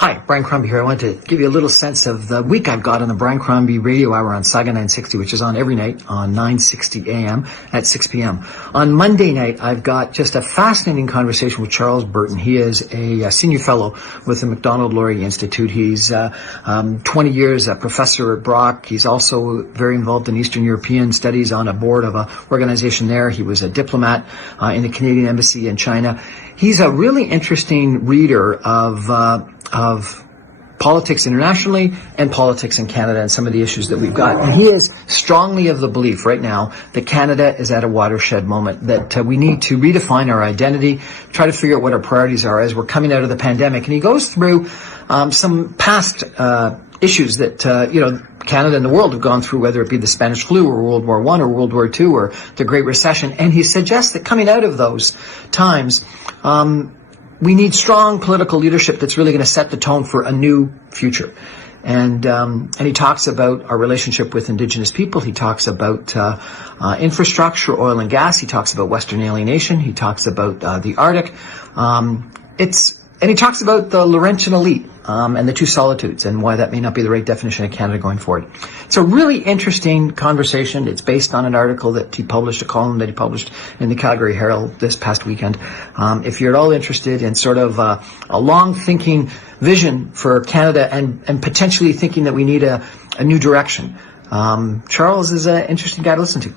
Hi, Brian Crombie here. I want to give you a little sense of the week I've got on the Brian Crombie Radio Hour on Saga 960, which is on every night on 9:60 a.m. at 6 p.m. On Monday night, I've got just a fascinating conversation with Charles Burton. He is a senior fellow with the Macdonald-Laurier Institute. He's 20 years a professor at Brock. He's also very involved in Eastern European studies on a board of an organization there. He was a diplomat in the Canadian Embassy in China. He's a really interesting reader of politics internationally and politics in Canada and some of the issues that we've got. And he is strongly of the belief right now that Canada is at a watershed moment, that we need to redefine our identity, try to figure out what our priorities are as we're coming out of the pandemic. And he goes through some past issues that, Canada and the world have gone through, whether it be the Spanish flu or World War I or World War II or the Great Recession. And he suggests that coming out of those times, we need strong political leadership that's really going to set the tone for a new future. And he talks about our relationship with Indigenous people. He talks about infrastructure, oil and gas. He talks about Western alienation. He talks about the Arctic. And he talks about the Laurentian elite and the two solitudes and why that may not be the right definition of Canada going forward. It's a really interesting conversation. It's based on an article that he published, a column that he published in the Calgary Herald this past weekend. If you're at all interested in sort of a long-thinking vision for Canada and potentially thinking that we need a new direction, Charles is an interesting guy to listen to.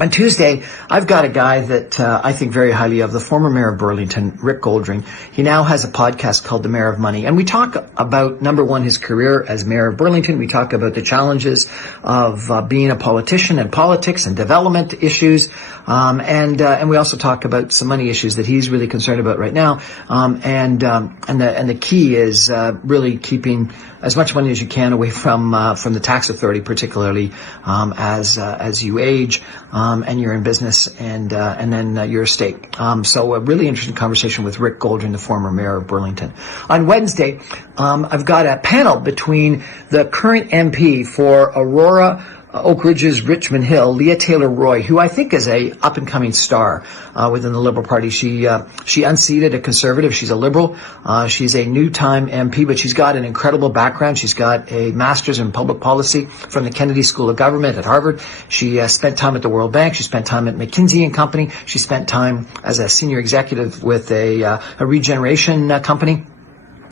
On Tuesday, I've got a guy that I think very highly of, the former mayor of Burlington, Rick Goldring. He now has a podcast called The Mayor of Money. And we talk about, number one, his career as mayor of Burlington. We talk about the challenges of being a politician and politics and development issues. And we also talk about some money issues that he's really concerned about right now. And the key is really keeping as much money as you can away from the tax authority, particularly as you age and you're in business and then your estate. So a really interesting conversation with Rick Goldring, the former mayor of Burlington. On Wednesday, I've got a panel between the current MP for Aurora Oak Ridge's Richmond Hill, Leah Taylor-Roy, who I think is a up-and-coming star within the Liberal Party. She unseated a Conservative. She's a Liberal. She's a new-time MP, but she's got an incredible background. She's got a master's in public policy from the Kennedy School of Government at Harvard. She spent time at the World Bank. She spent time at McKinsey & Company. She spent time as a senior executive with a regeneration company.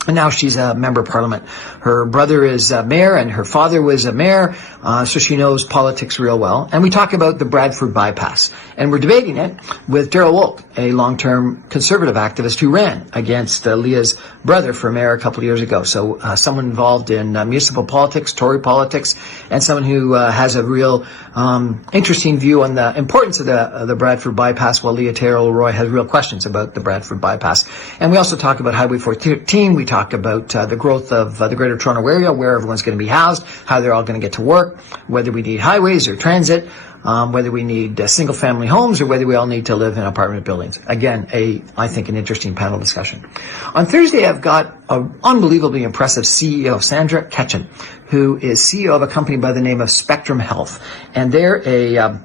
And now she's a member of parliament. Her brother is a mayor and her father was a mayor, so she knows politics real well. And we talk about the Bradford bypass. And we're debating it with Darryl Wolk, a long-term Conservative activist who ran against Leah's brother for mayor a couple of years ago. So someone involved in municipal politics, Tory politics, and someone who has a real interesting view on the importance of the Bradford bypass, while Leah Taylor-Roy has real questions about the Bradford bypass. And we also talk about Highway 413. We talk about the growth of the Greater Toronto Area, where everyone's going to be housed, how they're all going to get to work, whether we need highways or transit, whether we need single-family homes or whether we all need to live in apartment buildings. Again, I think an interesting panel discussion. On Thursday, I've got an unbelievably impressive CEO, Sandra Ketchen, who is CEO of a company by the name of Spectrum Health. And they're a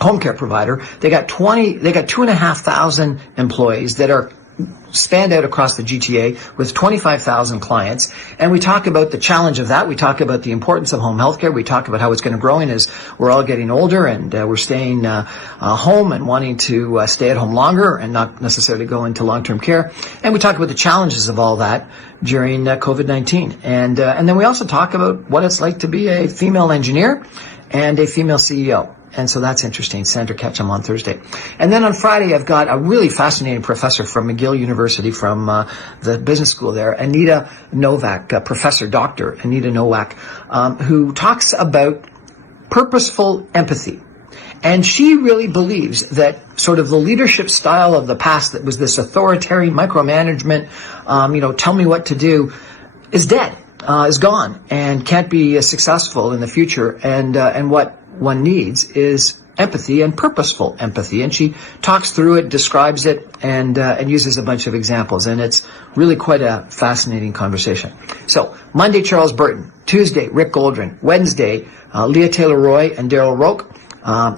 home care provider. They got 2,500 employees that are spanned out across the GTA with 25,000 clients. And we talk about the challenge of that. We talk about the importance of home health care. We talk about how it's going to grow as we're all getting older and we're staying home and wanting to stay at home longer and not necessarily go into long-term care. And we talk about the challenges of all that during COVID-19. And then we also talk about what it's like to be a female engineer and a female CEO. And so that's interesting. Sandra Ketchen on Thursday. And then on Friday, I've got a really fascinating professor from McGill University, from the business school there, Anita Nowak, Professor Dr. Anita Nowak, who talks about purposeful empathy. And she really believes that sort of the leadership style of the past, that was this authoritarian micromanagement, tell me what to do, is dead, is gone, and can't be successful in the future. And what one needs is empathy and purposeful empathy. And she talks through it, describes it, and uses a bunch of examples. And it's really quite a fascinating conversation. So Monday, Charles Burton. Tuesday, Rick Goldring. Wednesday, Leah Taylor-Roy and Darryl Roque.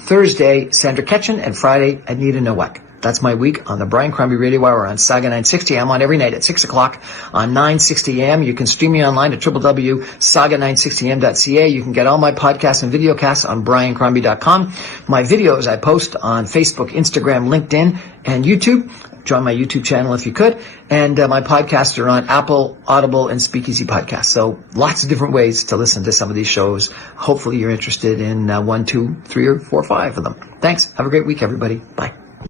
Thursday, Sandra Ketchen. And Friday, Anita Nowak. That's my week on the Brian Crombie Radio Hour on Saga 960. I'm on every night at 6 o'clock on 960 AM. You can stream me online at www.saga960am.ca. You can get all my podcasts and videocasts on briancrombie.com. My videos I post on Facebook, Instagram, LinkedIn, and YouTube. Join my YouTube channel if you could. And my podcasts are on Apple, Audible, and Speakeasy Podcasts. So lots of different ways to listen to some of these shows. Hopefully you're interested in 1, 2, 3, or 4, 5 of them. Thanks. Have a great week, everybody. Bye.